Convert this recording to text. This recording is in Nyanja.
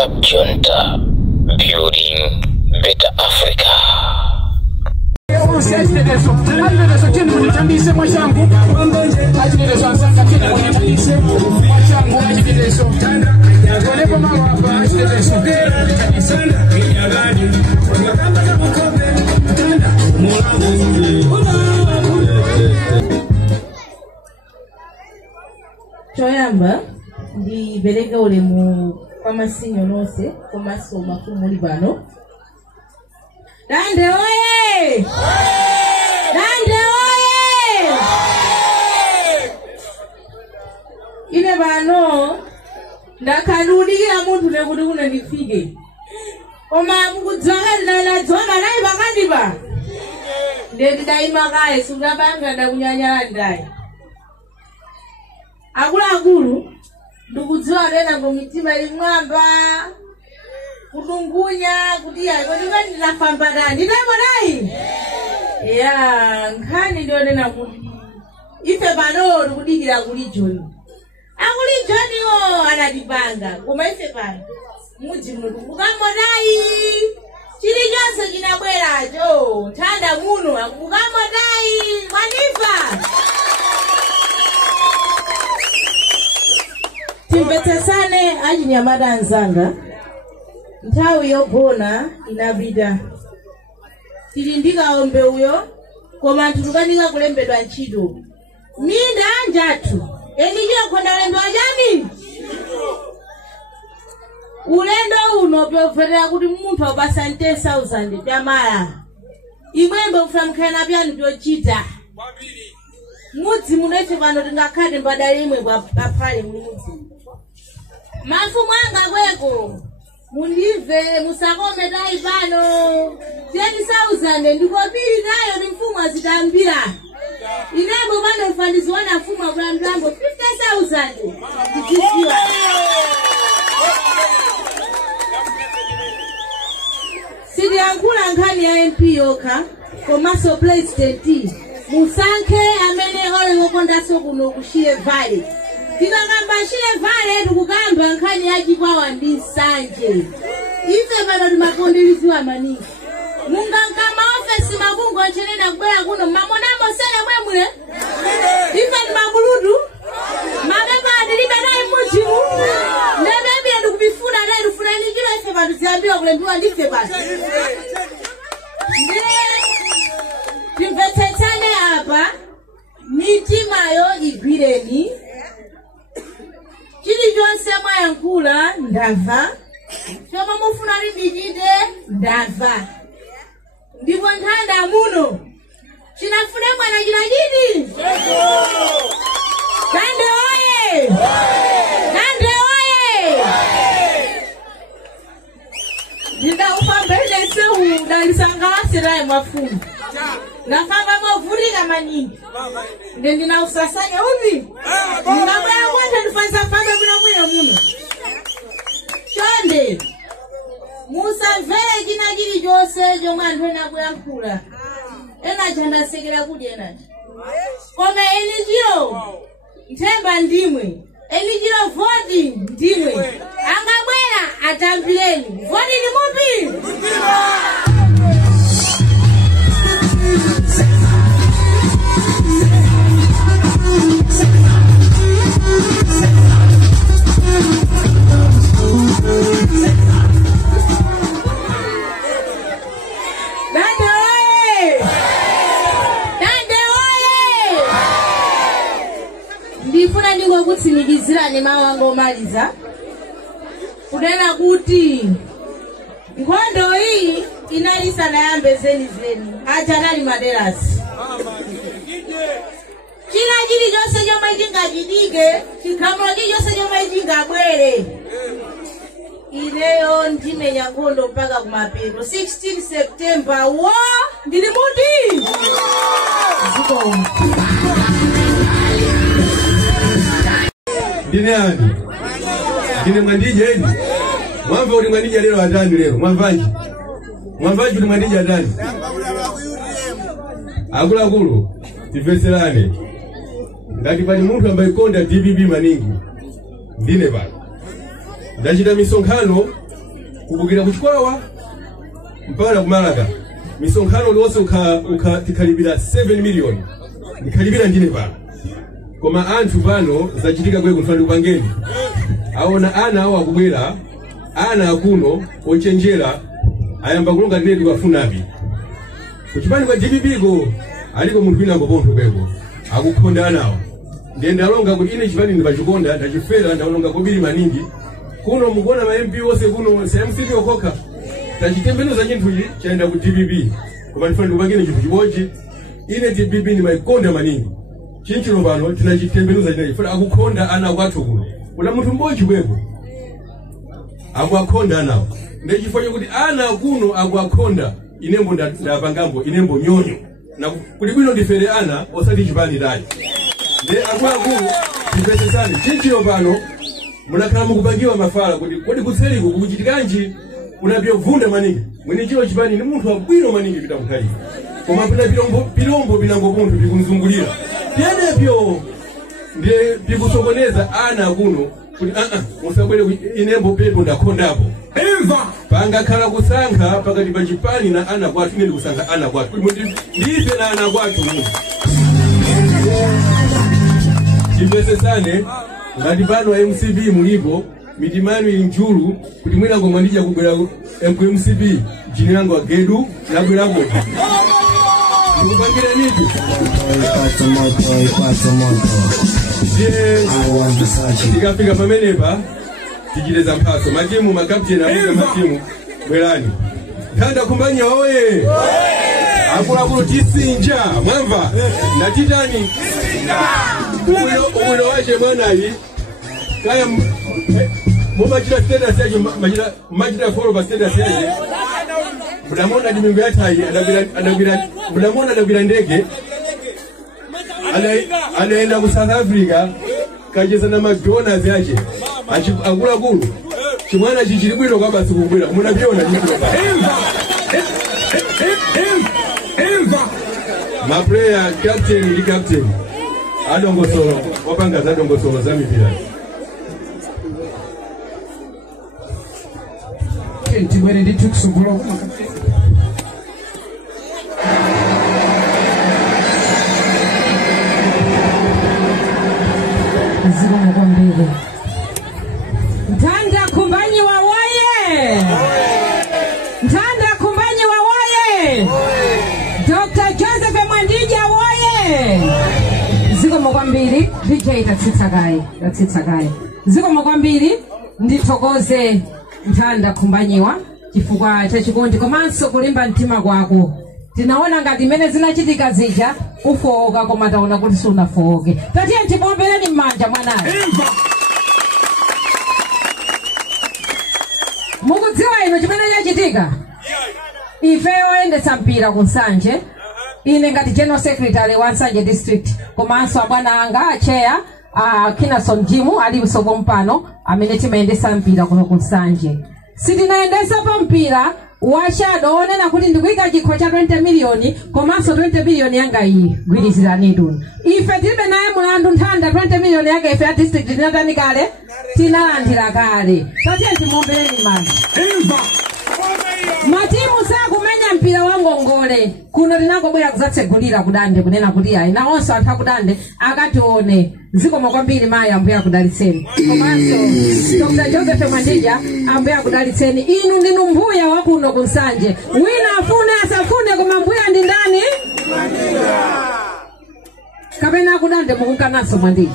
Club Junta, building better Africa. Choyamba ndi bereka ule mu kwamasinyo nose kwamasoma kumuli bano. Dande oye! Dande oye! Ine bano ndakaludikira muntu nekuti kuno ndifike. Koma mukudzwaka ndinadzoma nayi pakandipa. Ndendidayima kaye sungabanga ndakunyanyala ndayi. Akulu ndikudziwa lena ngomitima imwamba kutungunya kuti yako ndikati ndinafamba ndani ndimo nayi ya nkhani ndio lena kuti ife pano tikudikira kuli John akuli John yo anatipanga koma ife pano mudzi muno tukukamo nayi chilichonse chinabweracho thanda muno akukamo nayi manifa. Timbetesane ajinyamada anzanga nthawi yogona inapita tilindika ombe uyo koma anthu tukanika kulembedwa ntchito minda anjathu enichira khonda ulendo wachani ulendo uno pyobverera kuti munthu wapasa 10,000 pyamala imwembe kufuna mkhaena pyanu pyochita mudzi muno ife pano tingakhale mbadali imwe paphale muli mudzi mafumu anga kweko mundive musakome tayi pano 10,000 ndikopiri nayo ni mfumu azitambira inebo pano mfandiziwana mfumu akulambilambo 50,000 ndikisiwa sidiyankhula nkhani ya MP yokha komanso president musankhe amene ole wokondaso kuno kushiye vale tikakamba shile vale tukukamba nkhani ya chikwawa ndi nsanje ife pano timakondeliziwa maningi mungakama ofesi makungo nchenena kubwera kuno mamonamo sele mwemwe ife ndi mabuludu mapepa adilibe nayi mujimu nebebile ndikubifuna nayi tufuna nichilo ife pano ziyambiwa kulembiwa ndife pano timvetetsane apa mitimayo igwireni chilichonse mwayankhula ndamva chomwe mufuna ndichite ndamva ndipo nthanda muno chinafune mwana china chiti Dande oye! Dande oye! Ndindaupambele sehu ndalisangalasiraye mafumu nafanga mwavurika maningi ndina usasanya uvi ndinabwera kwenda ndifanisa famba kuna muno chonde musamvere china chilichonse chomwe anthu ena akuyankhula ena chandasekera kudya enachi koma eni chiro nthemba ndimwe eni chiro voti ndimwe angabwera atambireni voti ni mupi ndifuna ndingokutsimikizirani mawu anga omaliza kunena kuti nkhondo iyi inali sanayambe zenizeni aja anali maderasi china chilichonse chomwe chingachitike chikhamulo chilichonse chomwe chingabwere ineyo ndimenya nkhondo mpaka kumapeto 16 September wo ndili muti ziko Dine ani? Dine mwandije edi? Mwamva uli mwandije lero atani lero? Mwamvaji? Mwamvaji uli mwandije atani? Akula kulu, tifeselane. Ngati pali muntu ambaye konda DBB maningi. Dine bali. Ndachita misonkhano kubukira kuchikwawa mpaka kumalaga misonkhano lose ukatikalibira 7 million nikalibira ndine pano koma anthu pano zachitika kwe kunfana kupangeni aona ana awo akubwera ana akuno ochenjera ayamba kulonga ndine kwafunabi kuchipani kwa DPP aliko munthu wina ngopontho kweko akukhonda anawa ndenda alonga kuti ine chipani ndipachikonda ndachifera ndaononga kobiri maningi kuno mukuona ma MP wose kuno CMCP okoka tachitembenuza chinthu chaenda ku DPP koma ndifuna ndikupangeni chinthu chibodzi ine DPP ni maikonda maningi chinchilo pano tinachitembenuza chinachifuna akukhonda ana kwathu kuno kuna munthu mbodzi kweko akwakhonda anawa ndechifanya kuti ana kuno akwakhonda inembo ndapangambo inembo nyonyo na kuli bwino ndifere ana osati chipani tayi nde akwaku tipesesane chinchilo pano munakhala mukupangiwa mafala kuti kutseliku kukuchitikanji unapyo vunda maningi mwini chilo chipani ni munthu wabwino maningi pita mkhali koma pita pilombo pinangopunthu pikumzungulira tiyenepyo ndiye pikusokoneza ana kuno kuti musabwere inembo pepo ndakhondapo imva pangakhala kusankha pakati pa chipani na ana kwathu ine ndikusankha ana kwathu kuti ndife na ana kwathu chipesesane ngati pano MCB mulipo mitimano ili mchulu kuti mwina ngomwandija kubwera MCB jini yangu wa Gedu na bwera koti ndikupangira niti tikafika pamenepa tichileza mphaso matimu makapteni amuza matimu bwerani Thanda Kumbanya oye akulu tisinja mwamva na titani uno waje mwanayi kaya mumachira status yaje machira follow ba status yaje mudamona dimimbe yatayi adabira ndege anaenda ku South Africa kacheza na McDonald's yaje akula kulu chimwana chichiri bwino kwa basi kubwera munabiona ndiko ma player captain ndi captain adongosolo wapanga za dongosolo za mipira timwere ndi tukusugulo zibona kwa mbele Thanda Kumbanya wawoye Thanda Kumbanya wawoye Dr. Joseph Mwandija wawoye ziko mwakwambiri DJ tatsitsagaye ziko mwakwambiri ndithokoze Thanda Kumbanyiwa chifukwa chachikondi komanso kulimba mtima kwako tinaona ngati mene zinachitika zija ufoka koma taona kuti sunafoke tatiye ntibombereni mmanja mwanayo mukudziwa ino chimene chachitika ife oyendetsa mpira ku Nsanje ine ngati general secretary wa Nsanje district komanso abwana anga acheya Kinason Jimu ali msoko mpano amene timayendesa mpira kuno ku Nsanje sitinaendesa pa mpira washado onena kuti ndikuika chikho cha 20 million komanso 20 million yanga iyi gwiriziranitu ife tilibe naye mulandu Nthanda 20 million yanga ife ya district tinatani kale tinalandira kale tatiye timombereni manja matimu sakumenya mpira wa ngongole kuno linakobwera kuzatsegulira kudande kunena kuti ayi nawonso anthu akudande akatione ziko mwakwambiri mayi ambuye akudalitseni komanso Dr. Joseph Mwandija ambuye akudalitseni inu ndinu mbuya wakuno ku Nsanje wina afune asafune koma mbuya ndi ndani kapena akudande mukukanaso Mwandija